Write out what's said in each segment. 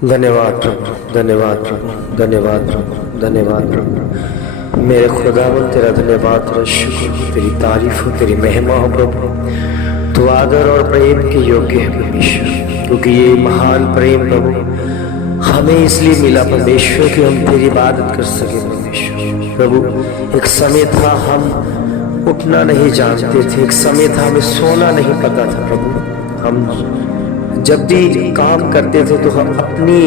धन्यवाद प्रभु, धन्यवाद प्रभु, धन्यवाद प्रभु, धन्यवाद प्रभु। मेरे खुदावंद तेरा धन्यवाद, तेरा शुक्र हो, तेरी तारीफ हो, तेरी महिमा हो प्रभु। तू आदर और प्रेम के योग्य है परमेश्वर, क्योंकि ये महान प्रेम प्रभु हमें इसलिए मिला परमेश्वर कि हम तेरी इबादत कर सके परमेश्वर। प्रभु एक समय था हम उठना नहीं जानते थे, एक समय था हमें सोना नहीं पता था प्रभु। हम जब भी काम करते थे तो हम अपनी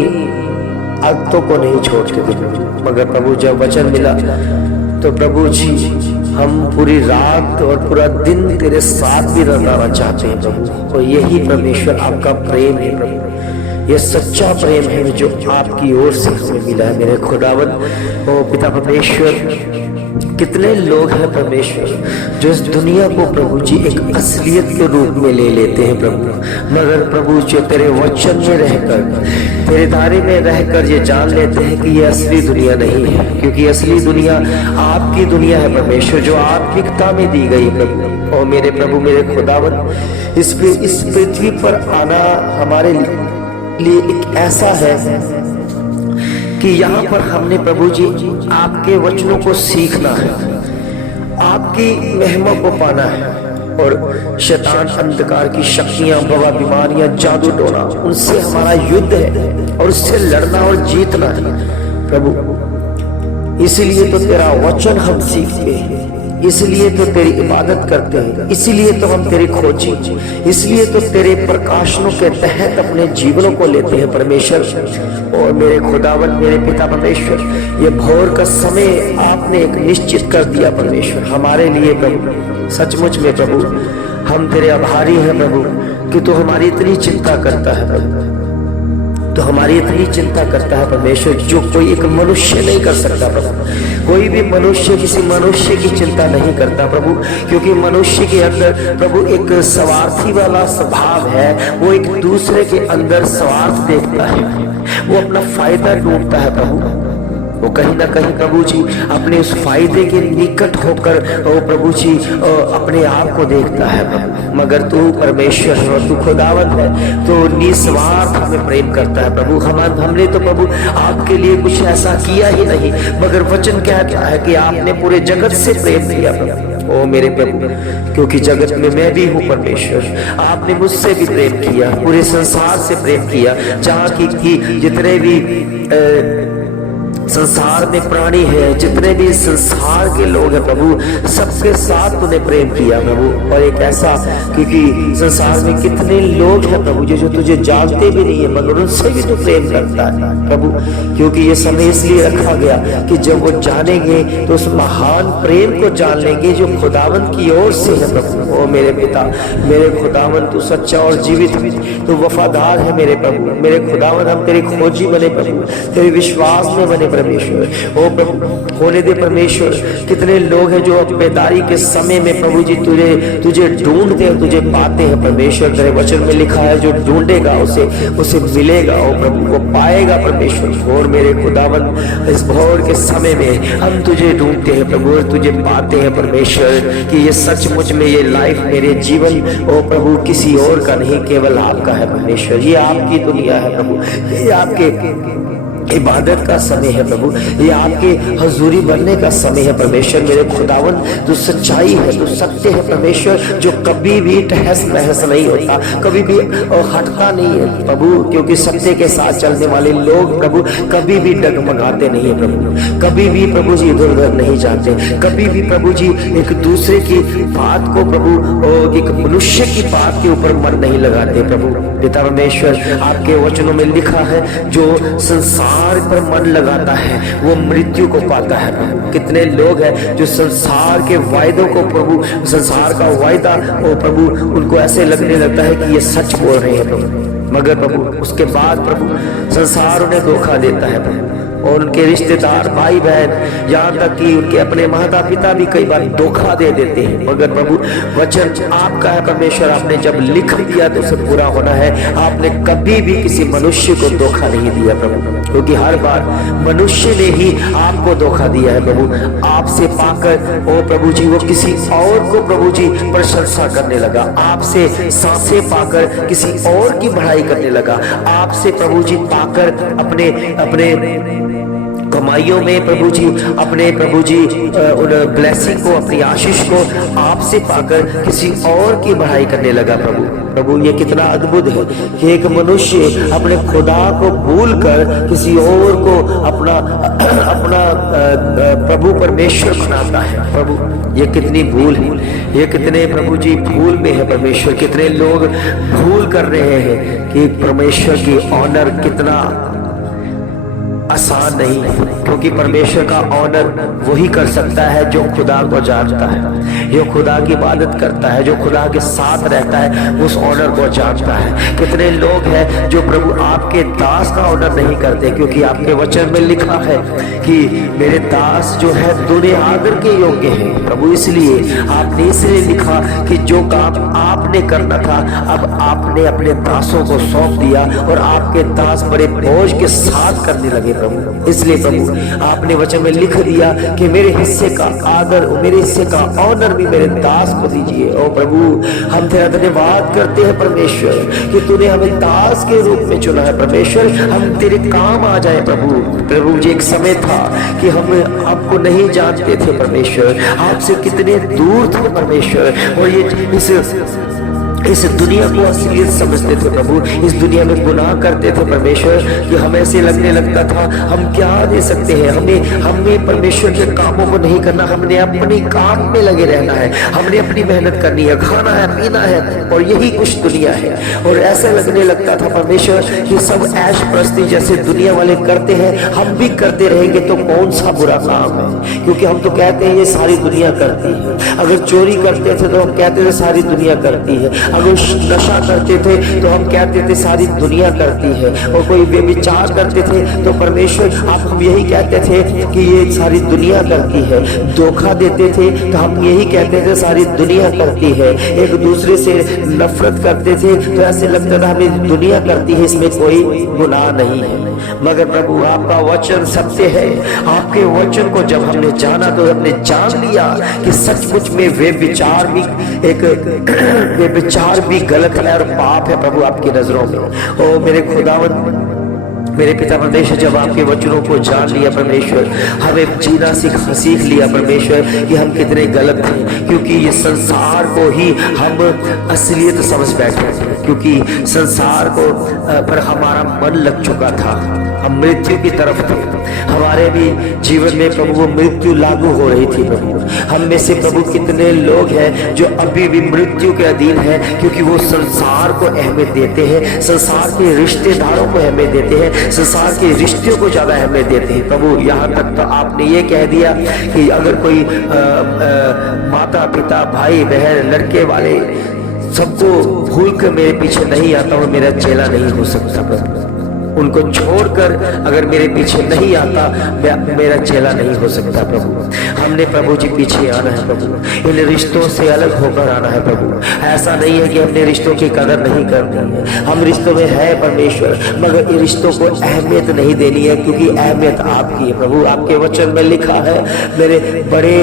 आदतों को नहीं छोड़ते थे, मगर प्रभु जब वचन मिला तो प्रभु जी हम पूरी रात और पूरा दिन तेरे साथ भी रहना चाहते हैं प्रभु। और यही परमेश्वर आपका प्रेम है प्रभु, यह सच्चा प्रेम है जो आपकी ओर से हमें मिला है मेरे खुदावंद। ओ पिता परमेश्वर, कितने लोग हैं परमेश्वर जो इस दुनिया को प्रभु जी एक असलियत के रूप में ले लेते हैं प्रभु, मगर प्रभु जो तेरे वचन में रहकर, तेरे दायरे में रहकर ये जान लेते हैं कि ये असली दुनिया नहीं है, क्योंकि असली दुनिया आपकी दुनिया है परमेश्वर, जो आत्मिकता में दी गई प्रभु। और मेरे प्रभु, मेरे खुदावंद, इस पृथ्वी पर आना हमारे लिए एक ऐसा है कि यहाँ पर हमने प्रभु जी आपके वचनों को सीखना है, आपकी महिमा को पाना है, और शैतान अंधकार की शक्तियां, बवा बीमारियां, जादू टोना, उनसे हमारा युद्ध है और उससे लड़ना और जीतना है प्रभु। इसलिए तो तेरा वचन हम सीखते हैं, इसलिए तो तेरी इबादत करते हैं, इसलिए तो हम तेरी खोजी, इसलिए तो तेरे प्रकाशनों के तहत अपने जीवनों को लेते हैं परमेश्वर। और मेरे खुदावन, मेरे पिता परमेश्वर, ये भोर का समय आपने एक निश्चित कर दिया परमेश्वर हमारे लिए प्रभु। सचमुच में प्रभु हम तेरे आभारी हैं प्रभु कि तू हमारी इतनी चिंता करता है प्रभु, तो हमारी इतनी चिंता करता है परमेश्वर, जो कोई एक मनुष्य नहीं कर सकता प्रभु। कोई भी मनुष्य किसी मनुष्य की चिंता नहीं करता प्रभु, क्योंकि मनुष्य के अंदर प्रभु एक स्वार्थी वाला स्वभाव है। वो एक दूसरे के अंदर स्वार्थ देखता है, वो अपना फायदा ढूंढता है प्रभु। वो कहीं ना कहीं प्रभु जी अपने उस फायदे के निकट होकर वो प्रभु जी अपने आप को देखता है प्रभु। मगर तू परमेश्वर है और तू खुदावंत है, तो निस्वार्थ हमें प्रेम करता है प्रभु। हमने तो प्रभु आपके लिए कुछ ऐसा किया ही नहीं, मगर वचन कहता है कि आपने पूरे जगत से प्रेम किया प्रभु। ओ मेरे प्रभु, क्योंकि जगत में मैं भी हूँ परमेश्वर, आपने मुझसे भी प्रेम किया, पूरे संसार से प्रेम किया, जहाँ की जितने भी संसार में प्राणी है, जितने भी संसार के लोग हैं प्रभु, सबके साथ तूने प्रेम किया प्रभु। और एक ऐसा, क्योंकि संसार में कितने लोग हैं प्रभु जो तुझे जानते भी नहीं है, मगर उनसे भी तू प्रेम करता है प्रभु। क्योंकि ये समय इसलिए रखा गया कि जब वो जानेंगे तो उस महान प्रेम को जान लेंगे जो खुदावंत की ओर से है प्रभु। ओ मेरे पिता, मेरे खुदावंत, तू सच्चा और जीवित, तू वफादार है मेरे प्रभु। मेरे खुदावंत, हम तेरी खोजी बने प्रभु, तेरे विश्वास में बने परमेश्वर। ओ प्रभु होने दे परमेश्वर, कितने लोग हैं जो बेदारी के समय में प्रभु जी तुझे ढूंढते हैं, तुझे पाते हैं परमेश्वर। तेरे वचन में लिखा है जो ढूंढेगा उसे मिलेगा, ओ प्रभु वो पाएगा परमेश्वर। और मेरे खुदावन, इस भोर के समय में हम तुझे ढूंढते हैं प्रभु और तुझे पाते हैं परमेश्वर, कि ये सचमुच में ये लाइफ, मेरे जीवन ओ प्रभु किसी और का नहीं, केवल आपका है परमेश्वर। ये आपकी दुनिया है प्रभु, ये आपके इबादत का समय है प्रभु, ये आपके हजूरी बनने का समय है परमेश्वर। मेरे खुदावन, तू सच्चाई है, तू सत्य है परमेश्वर, जो कभी भी तहस नहस नहीं होता, कभी भी हटता नहीं है प्रभु। क्योंकि सत्य के साथ चलने वाले लोग प्रभु कभी भी डगमगाते नहीं है प्रभु, कभी भी प्रभु जी इधर उधर नहीं जाते, कभी भी प्रभु जी एक दूसरे की बात को प्रभु, एक मनुष्य की बात के ऊपर मन नहीं लगाते प्रभु। पिता परमेश्वर, आपके वचनों में लिखा है जो संसार पर मन लगाता है वो मृत्यु को पाता है प्रभु। कितने लोग हैं जो संसार के वायदों को प्रभु, संसार का वायदा ओ प्रभु उनको ऐसे लगने लगता है कि ये सच बोल रहे हैं प्रभु, मगर प्रभु उसके बाद प्रभु संसार उन्हें धोखा देता है प्रभु। और उनके रिश्तेदार, भाई बहन, यहाँ तक कि उनके अपने माता पिता भी कई बार धोखा दे देते हैं। मगर प्रभु वचन आपका है परमेश्वर, आपने जब लिख दिया तो उसे पूरा होना है। आपने कभी भी किसी मनुष्य को धोखा नहीं दिया प्रभु, क्योंकि हर बार मनुष्य ने ही आपको धोखा दिया है प्रभु। आपसे पाकर ओ प्रभु जी वो किसी और को प्रभु जी प्रशंसा करने लगा, आपसे सांसें पाकर किसी और की बढ़ाई करने लगा, आपसे प्रभु जी पाकर अपने अपने कमाइयों में प्रभु जी, अपने प्रभु जी उन ब्लेसिंग को, अपनी आशीष को आपसे पाकर किसी और की बढ़ाई करने लगा प्रभु। प्रभु ये कितना अद्भुत है कि एक मनुष्य अपने खुदा को भूलकर किसी और को अपना अपना प्रभु परमेश्वर बनाता है। प्रभु ये कितनी भूल है, ये कितने प्रभु जी भूल में है परमेश्वर। कितने लोग भूल कर रहे हैं कि परमेश्वर की ऑनर कितना आसान नहीं है, क्योंकि परमेश्वर का ऑनर वही कर सकता है जो खुदा को जानता है, जो खुदा की इबादत करता है, जो खुदा के साथ रहता है, उस ऑनर को जानता है। कितने लोग हैं जो प्रभु आपके दास का ऑनर नहीं करते, क्योंकि आपके वचन में लिखा है कि मेरे दास जो है दुनिया आदर के योग्य है प्रभु। इसलिए आपने इसलिए लिखा कि जो काम आपने करना था अब आपने अपने दासों को सौंप दिया और आपके दास बड़े बोझ के साथ करने लगे प्रभु। इसलिए प्रभु आपने वचन में लिख दिया कि मेरे हिस्से का आदर, मेरे हिस्से का ऑनर भी मेरे दास को दीजिए। ओ प्रभु हम तेरा धन्यवाद करते हैं परमेश्वर कि तूने हमें दास के रूप में चुना है परमेश्वर, हम तेरे काम आ जाए प्रभु। प्रभु जी एक समय था कि हम आपको नहीं जानते थे परमेश्वर, आपसे कितने दूर थे परमेश्वर, और ये इस दुनिया को असलियत समझते थे प्रभु, इस दुनिया में गुनाह करते थे परमेश्वर कि हमें ऐसे लगने लगता था हम क्या दे सकते हैं, हमें परमेश्वर के कामों को नहीं करना, हमने अपने काम में लगे रहना है, हमने अपनी मेहनत करनी है, खाना है, पीना है, और यही कुछ दुनिया है। और ऐसा लगने लगता था परमेश्वर कि सब ऐश प्रस्ती जैसे दुनिया वाले करते हैं हम भी करते रहेंगे तो कौन सा बुरा काम है, क्योंकि हम तो कहते हैं ये सारी दुनिया करती है। अगर चोरी करते थे तो हम कहते थे सारी दुनिया करती है, अगर नशा करते थे तो हम कहते थे सारी दुनिया करती है, और कोई व्यभिचार करते थे तो परमेश्वर आप हम यही कहते थे कि ये सारी दुनिया करती है, धोखा देते थे तो हम यही कहते थे सारी दुनिया करती है, एक दूसरे से नफरत करते थे तो ऐसे लगता था हमें दुनिया करती है, इसमें कोई गुनाह नहीं है। मगर प्रभु आपका वचन सत्य है, आपके वचन को जब हमने जाना तो हमने जान लिया कि सचमुच में वे विचार भी वे विचार भी गलत है और पाप है प्रभु आपकी नजरों में। ओ मेरे खुदावंद, मेरे पिता परमेश्वर, जब आपके वचनों को जान लिया परमेश्वर, हमें जीना सीख लिया परमेश्वर कि हम कितने गलत थे, क्योंकि ये संसार को ही हम असलियत समझ बैठे थे, क्योंकि संसार को पर हमारा मन लग चुका था, हम मृत्यु की तरफ थे, हमारे भी जीवन में प्रभु वो मृत्यु लागू हो रही थी प्रभु। हम में से प्रभु कितने लोग हैं जो अभी भी मृत्यु के अधीन हैं, क्योंकि वो संसार को अहमियत देते हैं, संसार के रिश्तेदारों को अहमियत देते हैं, संसार के रिश्तों को ज्यादा अहमियत देते हैं प्रभु। यहाँ तक तो आपने ये कह दिया कि अगर कोई माता पिता भाई बहन लड़के वाले सबको भूल कर मेरे पीछे नहीं आता, वो मेरा चेला नहीं हो सकता प्रभु। उनको छोड़कर अगर मेरे पीछे नहीं आता मेरा चेला नहीं हो सकता प्रभु। हमने प्रभु जी पीछे आना है प्रभु, इन रिश्तों से अलग होकर आना है प्रभु। ऐसा नहीं है कि हमने रिश्तों की कदर नहीं करनी है, हम रिश्तों में है परमेश्वर, मगर इन रिश्तों को अहमियत नहीं देनी है, क्योंकि अहमियत आपकी है प्रभु। आपके वचन में लिखा है, मेरे बड़े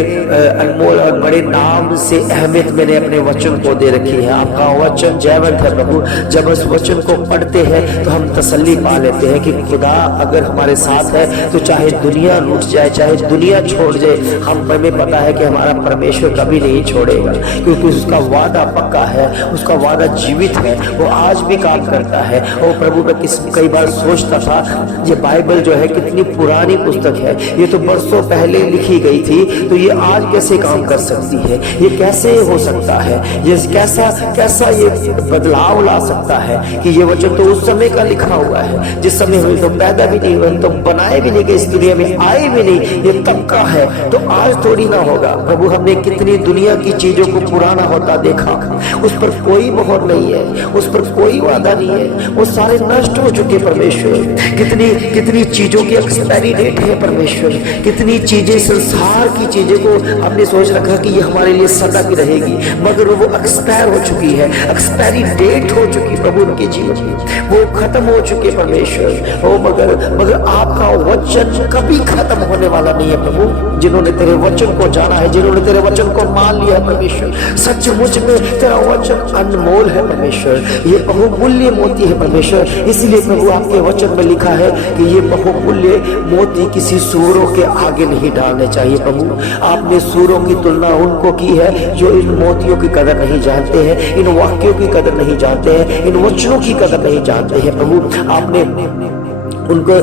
अनमोल और बड़े नाम से अहमियत मैंने अपने वचन को दे रखी है। आपका वचन जयवंत है प्रभु। जब उस वचन को पढ़ते हैं तो हम तसल्ली पा लेते हैं कि खुदा अगर हमारे साथ है तो चाहे दुनिया लूट जाए, चाहे दुनिया छोड़ जाए, हमें पता है कि हमारा परमेश्वर कभी नहीं छोड़ेगा, क्योंकि उसका वादा पक्का है, उसका वादा जीवित है, वो आज भी काम करता है। और प्रभु मैं कई बार सोचता था ये बाइबल जो है कितनी पुरानी पुस्तक है, ये तो बरसों पहले लिखी गई थी, तो ये आज कैसे काम कर सकती है, ये कैसे हो सकता है, ये कैसा ये बदलाव ला सकता है कि ये वचन तो उस समय का लिखा हुआ है जिस समय हम तो पैदा भी नहीं हुए, तो बनाए भी नहीं गए, इस दुनिया में आए भी नहीं, ये तब का है तो आज थोड़ी ना होगा। प्रभु हमने कितनी दुनिया की चीजों को पुराना होता देखा, उस पर कोई मोहर नहीं है, उस पर कोई वादा नहीं है, वो सारे नष्ट हो चुके परमेश्वर। कितनी कितनी चीजों की एक्सपायरी डेट है परमेश्वर, कितनी चीजें संसार की चीजें को हमने सोच रखा कि ये हमारे लिए सदा की रहेगी, मगर वो एक्सपायर हो चुकी है, एक्सपायरी डेट हो चुकी प्रभु उनके जीवन की, वो खत्म हो चुके परमेश्वर। ओ मगर आपका वचन कभी खत्म होने वाला नहीं है प्रभु। जिन्होंने तेरे वचन को जाना है, जिन्होंने तेरे वचन को मान लिया है परमेश्वर, सचमुच में तेरा वचन अनमोल है परमेश्वर, ये बहुमूल्य मोती है परमेश्वर। इसलिए प्रभु आपके वचन में लिखा है कि ये बहुमूल्य मोती किसी सूरों के आगे नहीं डालने चाहिए प्रभु। आपने सूरों की तुलना उनको की है जो इन मोतियों की कदर नहीं जानते हैं, इन वाक्यों की कदर नहीं जानते हैं, इन वचनों की कदर नहीं जानते हैं प्रभु। आपने उनको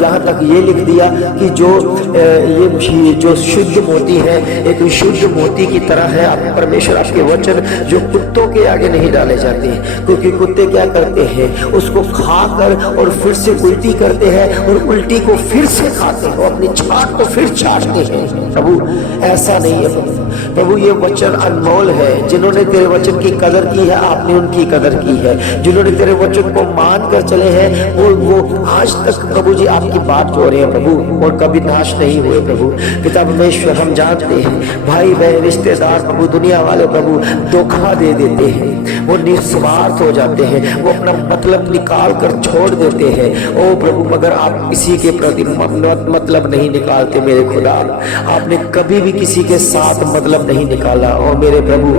यहाँ तक ये लिख दिया कि ये जो शुद्ध मोती है, एक शुद्ध मोती की तरह है आप परमेश्वर, आपके वचन जो कुत्तों के आगे नहीं डाले जाते, क्योंकि कुत्ते क्या करते हैं, उसको खाकर और फिर से उल्टी करते हैं और उल्टी को फिर से खाते हैं, अपनी छाट को फिर चाटते हैं। प्रभु ऐसा नहीं है प्रभु, ये वचन अनमोल है। जिन्होंने तेरे वचन की कदर की है, आपने उनकी कदर की है। जिन्होंने तेरे वचन को मान कर चले हैं, वो आज तक प्रभु जी आपकी बात जो रहे हैं प्रभु, और कभी नाश नहीं हुए प्रभु। पिता परमेश्वर, हम जानते हैं भाई बहन रिश्तेदार प्रभु, दुनिया वाले प्रभु धोखा दे देते हैं, वो निस्वार्थ हो जाते हैं, वो अपना मतलब निकाल कर छोड़ देते हैं। ओ प्रभु, मगर आप किसी के प्रति मतलब नहीं निकालते मेरे खुदा। आपने कभी भी किसी के साथ मतलब नहीं निकाला। और मेरे प्रभु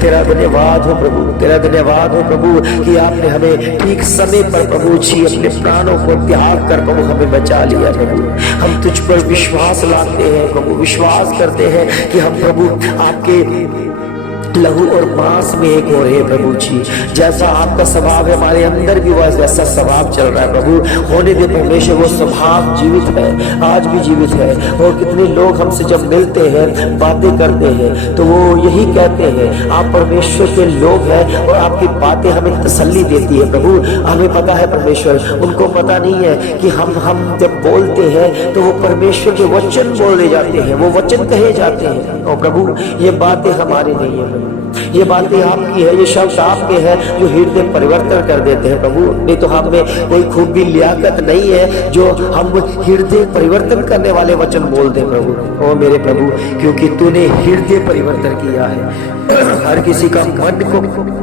तेरा धन्यवाद हो प्रभु, तेरा धन्यवाद हो प्रभु कि आपने हमें ठीक समय पर प्रभु जी अपने प्राणों को त्याग कर प्रभु हमें बचा लिया प्रभु। हम तुझ पर विश्वास लाते हैं प्रभु, विश्वास करते हैं कि हम प्रभु आपके लहू और मांस में एक हो रहे प्रभु जी। जैसा आपका स्वभाव है हमारे अंदर भी वैसा स्वभाव चल रहा है प्रभु। होने दे परमेश्वर, वो स्वभाव जीवित है, आज भी जीवित है। और कितने लोग हमसे जब मिलते हैं, बातें करते हैं, तो वो यही कहते हैं आप परमेश्वर के लोग हैं, और आपकी बातें हमें तसल्ली देती है प्रभु। हमें पता है परमेश्वर, उनको पता नहीं है कि हम जब बोलते हैं तो वो परमेश्वर के वचन बोले जाते हैं, वो वचन कहे जाते हैं। और प्रभु ये बातें हमारी नहीं है, ये बातें आपकी है, ये शब्द आपके हैं जो हृदय परिवर्तन कर देते हैं प्रभु। नहीं तो हम में कोई खूबी लियाकत नहीं है जो हम हृदय परिवर्तन करने वाले वचन बोल दें प्रभु। ओ मेरे प्रभु, क्योंकि तूने हृदय परिवर्तन किया है, हर किसी का मन को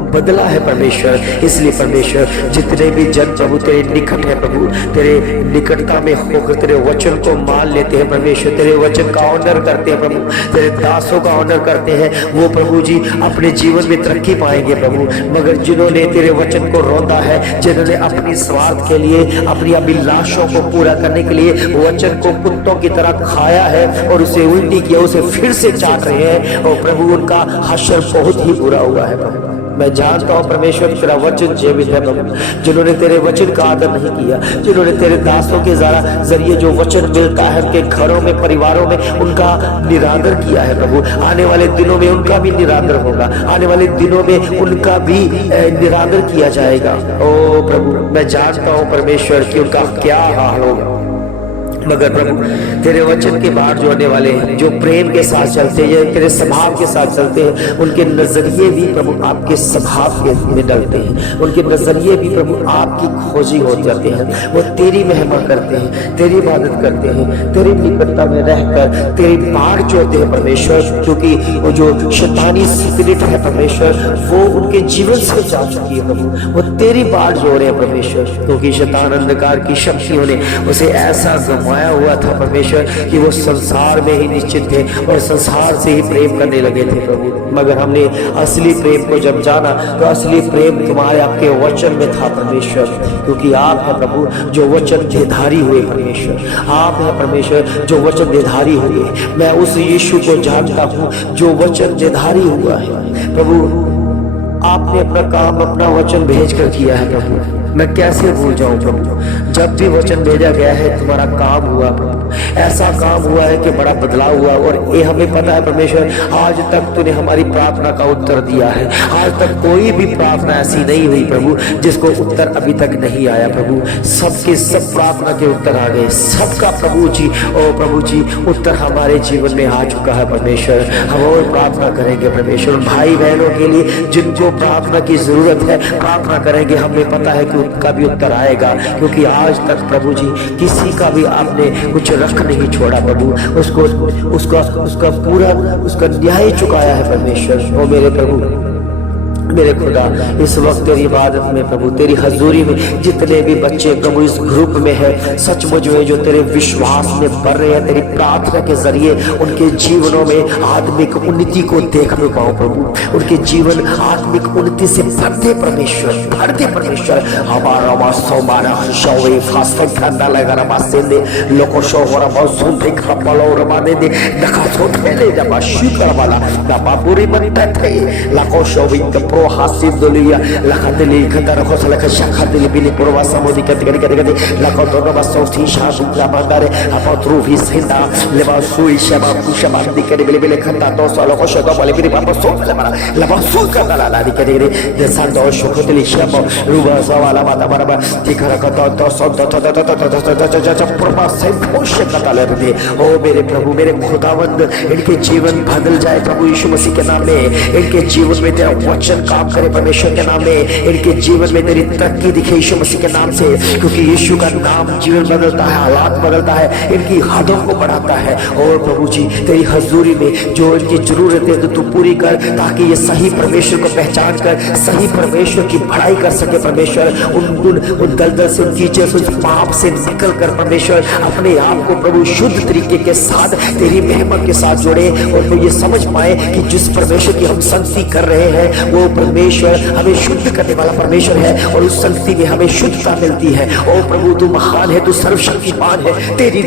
बदला है परमेश्वर। इसलिए परमेश्वर जितने भी जन प्रभु तेरे निकट है प्रभु, तेरे निकटता में होकर तेरे वचन को मान लेते हैं परमेश्वर, तेरे वचन का ऑनर करते हैं प्रभु, तेरे दासों का ऑनर करते हैं, वो प्रभु जी अपने जीवन में तरक्की पाएंगे प्रभु। मगर जिन्होंने तेरे वचन को रौंदा है, जिन्होंने अपनी स्वार्थ के लिए, अपनी अभिलाषों को पूरा करने के लिए वचन को कुत्तों की तरह खाया है और उसे उल्टी किया, उसे फिर से चाट रहे हैं, और प्रभु उनका हश्र बहुत ही बुरा हुआ है प्रभु। मैं जानता हूँ परमेश्वर तेरा वचन जीवित है प्रभु। जिन्होंने तेरे वचन का आदर नहीं किया, जिन्होंने तेरे दासों के जरिए जो वचन मिलता है उनके घरों में, परिवारों में, उनका निरादर किया है प्रभु, आने वाले दिनों में उनका भी निरादर होगा, आने वाले दिनों में उनका भी निरादर किया जाएगा। ओ प्रभु मैं जानता हूँ परमेश्वर कि उनका क्या हाल होगा। मगर प्रभु तेरे वचन के बाहर जोड़ने वाले जो प्रेम के साथ चलते हैं, तेरे स्वभाव के साथ चलते हैं, उनके नजरिए भी प्रभु आपके स्वभाव के में डलते हैं, उनके नजरिए भी प्रभु आपकी खोजी हो जाते हैं। वो तेरी महिमा करते हैं, तेरी इबादत करते हैं, तेरी निकटता में रहकर तेरी बाढ़ जोड़ते हैं परमेश्वर। क्योंकि वो जो शैतानी स्पिरिट है परमेश्वर, वो उनके जीवन से जा चुकी है प्रभु, वो तेरी बाढ़ जोड़े हैं परमेश्वर। क्योंकि शैतान अंधकार की शक्तियों ने उसे ऐसा गंवाया हुआ था परमेश्वर कि वो संसार में ही निश्चित थे और संसार से ही प्रेम करने लगे थे प्रभु। मगर हमने असली प्रेम को जब जाना तो असली प्रेम तुम्हारे आपके वचन में था परमेश्वर। क्योंकि आप है प्रभु जो वचन देधारी हुए परमेश्वर, आप है परमेश्वर जो वचन देधारी हुए। मैं उस यीशु को जानता हूँ जो वचन देधारी हुआ है प्रभु। आपने अपना काम अपना वचन भेज कर किया है प्रभु। मैं कैसे भूल जाऊं प्रभु। जब भी वचन भेजा गया है तुम्हारा काम हुआ प्रभु, ऐसा काम हुआ है कि बड़ा बदलाव हुआ। और ये हमें पता है परमेश्वर, आज तक तूने हमारी प्रार्थना का उत्तर दिया है। आज तक कोई भी प्रार्थना ऐसी नहीं हुई प्रभु जिसको उत्तर अभी तक नहीं आया प्रभु। सबके सब प्रार्थना के उत्तर आ गए, सबका प्रभु जी, ओ प्रभु जी, उत्तर हमारे जीवन में आ चुका है परमेश्वर। हम और प्रार्थना करेंगे परमेश्वर, भाई बहनों के लिए जिनको प्रार्थना की जरूरत है प्रार्थना करेंगे। हमें पता है कि उनका भी उत्तर आएगा, क्योंकि आज तक प्रभु जी किसी का भी आपने कुछ रख नहीं छोड़ा प्रभु। उसका पूरा उसका न्याय चुकाया है परमेश्वर। ओ मेरे प्रभु, मेरे खुदा, इस वक्त तेरी इबादत में प्रभु, तेरी हजूरी में जितने भी बच्चे प्रभु इस ग्रुप में है, सचमुच में जो तेरे विश्वास में बढ़ रहे हैं, तेरी प्रार्थना के जरिए उनके जीवनों में आत्मिक उन्नति को देखने पाओ प्रभु। उनके जीवन आत्मिक उन्नति से भरते परमेश्वर, भरते परमेश्वर। हमारा वास्तवमाना शौवे फास्ते ठंडा लगा रमा सेंदे लोको शौवरा मौसम पे खपलो रमाने दे नखा सोठेले जब शिकर वाला ना बाबूरी बनता थे लाको शौवे प्रो हासिब दोलिया लखदली खतर खोसल ख शखदली बिली पुरवा समुदी कति कति कति कति लखो दोनो बसौथी शासु लाबादारे अपत्रू भी सिंदा लेबा सुई शबा कुशबा दिकरे बिले बिले खता दो सालो को शदो वाले बिली पापा सो ले मारा लबा सु का दला ला दिकरे दे संदो शुखदली शबा रुबा सवाला बाता बरबा दिखरा का दो सौ दो प्रभा से खोश कता ले दे। ओ मेरे प्रभु, मेरे खुदावंद, इनके जीवन बदल जाए प्रभु यीशु मसीह के नाम में। इनके जीवन में तेरा वचन काम करे परमेश्वर के नाम में। इनके जीवन में तेरी तरक्की दिखे यीशु मसीह के नाम से, क्योंकि यीशु का नाम जीवन बदलता है, हालात बदलता है, इनकी हदों को बढ़ाता है। और प्रभु जी तेरी हजूरी में जो इनकी जरूरत है तो तू पूरी कर, ताकि ये सही परमेश्वर को पहचान कर सही परमेश्वर की बड़ाई कर सके परमेश्वर। उन दलदल से, उन कीचड़ से, उस पाप से निकल कर परमेश्वर अपने आप को प्रभु शुद्ध तरीके के साथ तेरी मेहमा के साथ जोड़े। और तो ये समझ पाए कि जिस परमेश्वर की हम संगति कर रहे हैं वो परमेश्वर हमें शुद्ध करने वाला परमेश्वर है, और उस संगति में हमें शुद्धता मिलती है। ओ प्रभु तू महान है, तू सर्वशक्तिमान है। तेरी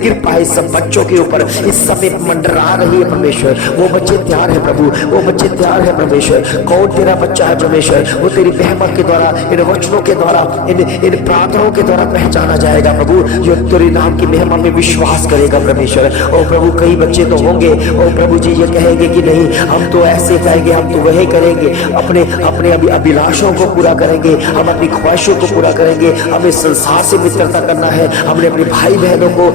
कृपा है सब बच्चों के ऊपर इस समय मंडरा रही है परमेश्वर। वो बच्चे तैयार है प्रभु, वो बच्चे तैयार है परमेश्वर। कौन तेरा बच्चा है परमेश्वर, वो तेरी मेहमा के द्वारा, इन वचनों के द्वारा, इन प्रार्थनाओं के द्वारा पहचाना जाएगा प्रभु, जो तेरे नाम की मेहमा में विश्वास करेगा परमेश्वर। ओ प्रभु कई बच्चे तो होंगे ओ प्रभु जी ये कहेंगे कि नहीं हम तो ऐसे कहेंगे, हम तो वही करेंगे, अपने अपने अभिलाषों को पूरा करेंगे, हम अपनी ख्वाहिशों को पूरा करेंगे, हमें संसार से मित्रता करना है, हमने अपने भाई बहनों को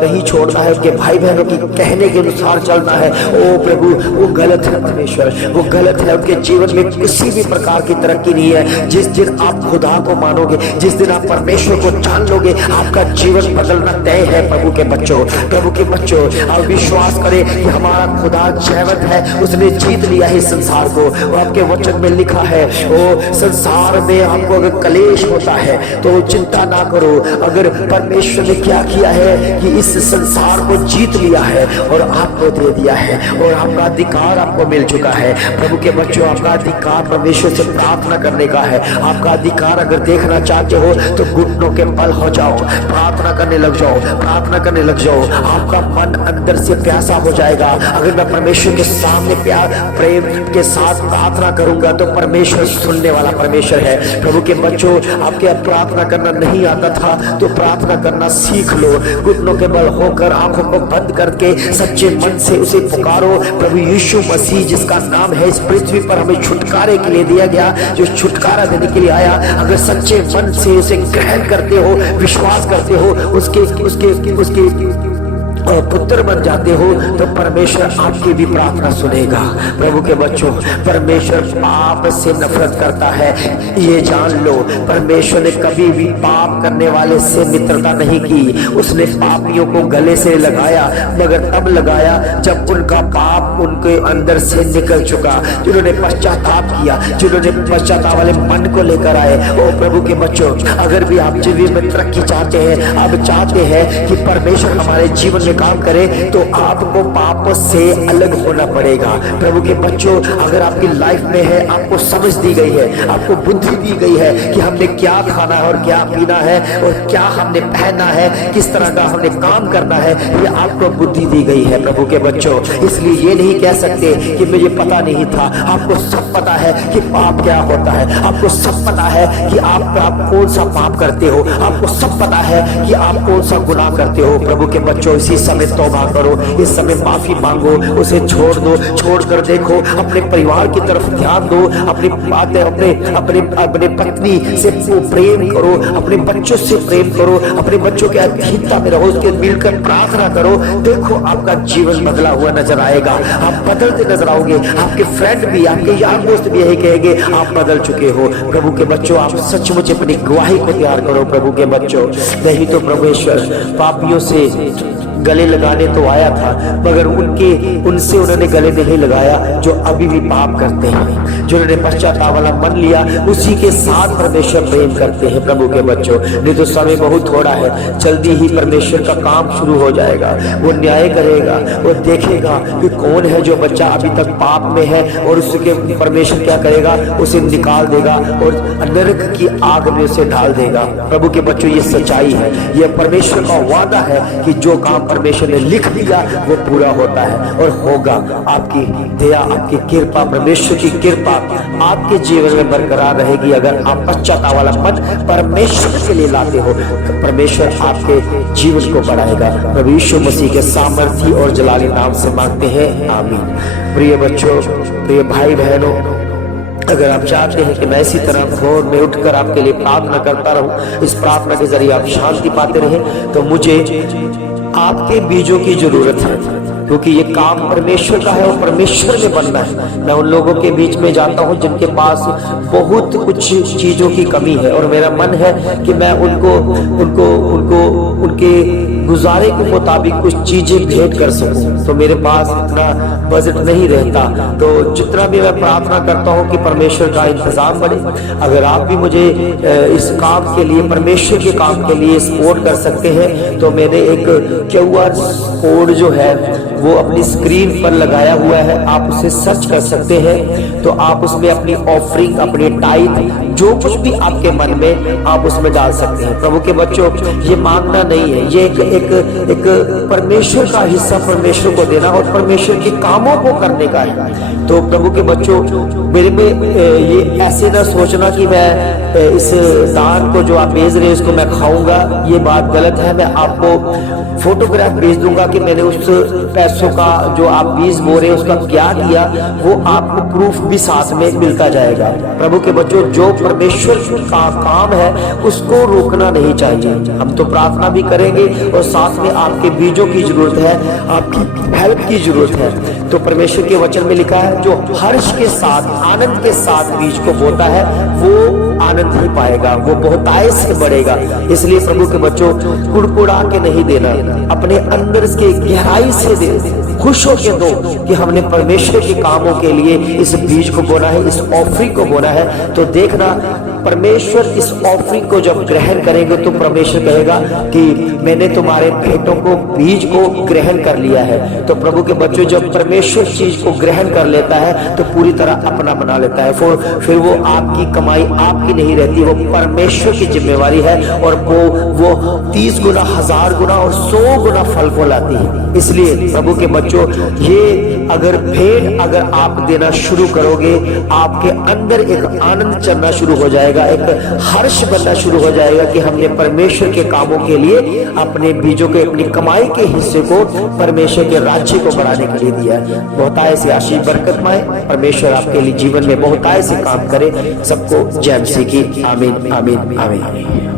नहीं छोड़ना है, उनके भाई बहनों की कहने के अनुसार चलना है। ओ प्रभु वो गलत है परमेश्वर, वो गलत है। उनके जीवन में किसी भी प्रकार की तरक्की नहीं है। जिस दिन आप खुदा को मानोगे, जिस दिन आप परमेश्वर को जान लोगे, आपका जीवन बदलना तय है। प्रभु के बच्चों, प्रभु के बच्चों, आप विश्वास करें कि हमारा खुदा जयवंत है, उसने जीत लिया है इस संसार को। आपके वचन में लिखा है ओ संसार में आपको अगर कलेश होता है तो चिंता ना करो। अगर परमेश्वर ने क्या किया है कि इस संसार को जीत लिया है और आपको दे दिया है, और आपका अधिकार आपको मिल चुका है। प्रभु के बच्चों, आपका अधिकार परमेश्वर से प्रार्थना करने का है। आपका अधिकार अगर देखना चाहते हो तो घुटनों के बल हो जाओ, प्रार्थना करने लग जाओ, प्रार्थना करने लग जाओ। आपका मन अंदर से प्यासा हो जाएगा। अगर मैं परमेश्वर के सामने प्यार प्रेम के साथ प्रार्थना करूंगा तो परमेश्वर सुनने वाला परमेश्वर है। प्रभु के बच्चों, आपके प्रार्थना करना नहीं आता था तो प्रार्थना करना सीख लो। घुटनों के बल होकर आंखों को बंद करके सच्चे मन से उसे पुकारो। प्रभु यीशु मसीह जिसका नाम है इस पृथ्वी पर हमें छुटकारे के लिए दिया गया, जो छुटकारा देने के लिए आया, अगर सच्चे मन से उसे ग्रहण करते हो, विश्वास करते हो, उसके पुत्र बन जाते हो तो परमेश्वर आपकी भी प्रार्थना सुनेगा। प्रभु के बच्चों, परमेश्वर पाप से नफरत करता है, ये जान लो। परमेश्वर ने कभी भी पाप करने वाले से मित्रता नहीं की। उसने पापियों को गले से लगाया, मगर तब लगाया जब उनका पाप उनके अंदर से निकल चुका, जिन्होंने पश्चाताप किया, जिन्होंने पश्चाताप वाले मन को लेकर आए। ओ प्रभु के बच्चों, अगर भी आप जीवन में तरक्की चाहते हैं, आप चाहते हैं कि परमेश्वर हमारे जीवन में काम करे तो आपको पाप से अलग होना पड़ेगा। प्रभु के बच्चों, अगर आपकी लाइफ में है, आपको समझ दी गई है, आपको बुद्धि दी गई है कि हमने क्या खाना है और क्या पीना है और क्या हमने पहनना है, किस तरह का हमने काम करना है, ये आपको बुद्धि दी गई है प्रभु के बच्चों। इसलिए ये नहीं कह सकते कि मुझे पता नहीं था। आपको सब पता है कि पाप क्या होता है, आपको सब पता है कि आप कौन सा पाप करते हो, आपको सब पता है कि आप कौन सा गुनाह करते हो। प्रभु के बच्चों, इसी समय तौबा करो, इस समय माफी मांगो, उसे छोड़ दो, छोड़कर देखो, अपने परिवार की तरफ ध्यान दो, अपनी बातें अपने पत्नी से प्रेम करो, अपने बच्चों से प्रेम करो, अपने बच्चों के अधीनता में रहो, उसके मिलकर प्रार्थना करो। देखो आपका जीवन बदला हुआ नजर आएगा, आप बदलते नजर आओगे। आपके फ्रेंड भी, आपके यार दोस्त भी यही कहेंगे आप बदल चुके हो। प्रभु के बच्चों, आप सचमुच अपनी गवाही को तैयार करो प्रभु के बच्चों। नहीं तो परमेश्वर पापियों से गले लगाने तो आया था, मगर उनसे उन्होंने गले नहीं लगाया जो अभी भी पाप करते हैं, जिन्होंने पश्चाताप वाला मन लिया, उसी के साथ परमेश्वर प्रेम करते हैं प्रभु के बच्चों। नहीं तो समय बहुत थोड़ा है, जल्दी ही परमेश्वर का काम शुरू हो जाएगा। वो न्याय करेगा, वो देखेगा कि कौन है जो बच्चा अभी तक पाप में है, और उसके परमेश्वर क्या करेगा, उसे निकाल देगा और नरक की आग में उसे डाल देगा। प्रभु के बच्चों, ये सच्चाई है, ये परमेश्वर का वादा है कि जो काम परमेश्वर ने लिख दिया वो पूरा होता है और होगा। आपकी दया, आपकी कृपा, परमेश्वर की कृपा आपके जीवन में बरकरार रहेगी। अगर आप पश्चाताप वाला मन परमेश्वर के लिए लाते हो तो परमेश्वर आपके जीवन को बढ़ाएगा। प्रभु यीशु मसीह के सामर्थी और जलाली नाम से मांगते हैं, आमीन। प्रिय बच्चों, प्रिय भाई बहनों, अगर आप चाहते हैं कि मैं इसी तरह भोर में उठकर आपके लिए प्रार्थना करता रहूं, इस प्रार्थना के जरिए आप शांति पाते रहें, तो मुझे आपके बीजों की जरूरत है, क्योंकि ये काम परमेश्वर का है और परमेश्वर में बनना है। मैं उन लोगों के बीच में जाता हूँ जिनके पास बहुत कुछ चीजों की कमी है, और मेरा मन है कि मैं उनके गुजारे के मुताबिक कुछ चीजें भेंट कर सकूं। तो मेरे पास इतना बजट नहीं रहता, तो जितना भी मैं प्रार्थना करता हूं कि परमेश्वर का इंतजाम बढ़े। अगर आप भी मुझे इस काम के लिए, परमेश्वर के काम के लिए सपोर्ट कर सकते हैं, तो मैंने एक QR कोड जो है वो अपनी स्क्रीन पर लगाया हुआ है, आप उसे सर्च कर सकते हैं। तो आप उसमें अपनी ऑफरिंग, अपनी टाइट, जो कुछ भी आपके मन में, आप उसमें डाल सकते हैं। प्रभु के बच्चों, ये मांगना नहीं है, ये एक परमेश्वर का हिस्सा परमेश्वर को देना और परमेश्वर के कामों को करने का है। तो प्रभु के बच्चों, मेरे में ये ऐसे ना सोचना कि मैं इस दान को जो आप भेज रहे हैं इसको मैं खाऊंगा, ये बात गलत है। मैं आपको फोटोग्राफ भेज दूंगा कि मैंने उस पैसों का जो आप बीज बो रहे हैं उसका क्या किया, वो आपको प्रूफ भी साथ में मिलता जाएगा। प्रभु के बच्चों, जो परमेश्वर का काम है उसको रोकना नहीं चाहिए। हम तो प्रार्थना भी करेंगे और साथ में आपके बीजों की जरूरत है, आपकी हेल्प की जरूरत है। तो परमेश्वर के वचन में लिखा है, जो हर्ष के साथ, आनंद के साथ बीज को बोता है वो आनंद ही पाएगा, वो बहुतायत से बढ़ेगा। इसलिए प्रभु के बच्चों, कुड़कुड़ा के नहीं देना, अपने अंदर के गहराई से दे, खुश होके दो कि हमने परमेश्वर के कामों के लिए इस बीज को बोना है, इस ऑफरिंग को बोना है। तो देखना, परमेश्वर इस ऑफरिंग को जब ग्रहण करेंगे तो परमेश्वर कहेगा कि मैंने तुम्हारे भेंटों को, बीज को ग्रहण कर लिया है। तो प्रभु के बच्चों, जब परमेश्वर चीज को ग्रहण कर लेता है तो पूरी तरह अपना बना लेता है। फिर वो आपकी कमाई आपकी नहीं रहती, वो परमेश्वर की जिम्मेवारी है, और वो 30 गुना, 1000 गुना और 100 गुना फल को लाती है। इसलिए प्रभु के बच्चों, ये अगर भेंट अगर आप देना शुरू करोगे, आपके अंदर एक आनंद चलना शुरू हो जाएगा, एक हर्ष बनना शुरू हो जाएगा कि हमने परमेश्वर के कामों के लिए अपने बीजों के, अपनी कमाई के हिस्से को परमेश्वर के राज्य को बढ़ाने के लिए दिया है। बहुतायत से आशीष बरकत पाए, परमेश्वर आपके लिए जीवन में बहुतायत से काम करे। सबको जय मसीह की, आमीन, आमीन, आमीन।